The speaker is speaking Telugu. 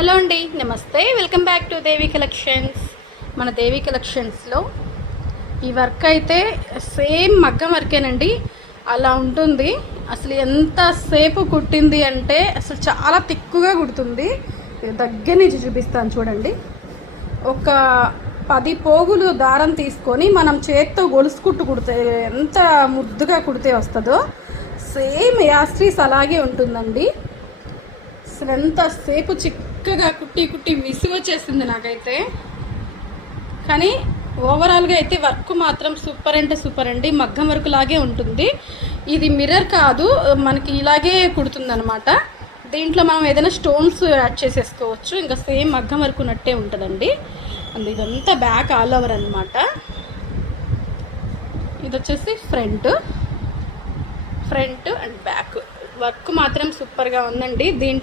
హలో అండి, నమస్తే. Welcome back to Devi collections. మన దేవి కలెక్షన్స్లో ఈ వర్క్ అయితే సేమ్ మగ్గం వర్కేనండి. అలా ఉంటుంది. అసలు ఎంతసేపు కుట్టింది అంటే అసలు చాలా తిక్కుగా కుడుతుంది. దగ్గర నుంచి చూపిస్తాను చూడండి. ఒక 10 పోగులు దారం తీసుకొని మనం చేత్తో గొలుసుకుట్టు కుడితే ఎంత ముద్దుగా కుడితే వస్తుందో సేమ్ యాస్ట్రీస్ అలాగే ఉంటుందండి. అసలు ఎంతసేపు చిక్కగా కుట్టి కుట్టి విసుగు వచ్చేసింది నాకైతే. కానీ ఓవరాల్గా అయితే వర్క్ మాత్రం సూపర్ అంటే సూపర్ అండి. మగ్గం వర్క్ లాగే ఉంటుంది. ఇది మిర్రర్ కాదు, మనకి ఇలాగే కుడుతుంది అనమాట. దీంట్లో మనం ఏదైనా స్టోన్స్ యాడ్ చేసేసుకోవచ్చు. ఇంకా సేమ్ మగ్గం వర్క్ ఉన్నట్టే ఉంటుందండి. అండ్ ఇదంతా బ్యాక్ ఆల్ ఓవర్ అనమాట. ఇది వచ్చేసి ఫ్రంట్ అండ్ బ్యాక్ వర్క్ మాత్రం సూపర్గా ఉందండి. దీంట్లో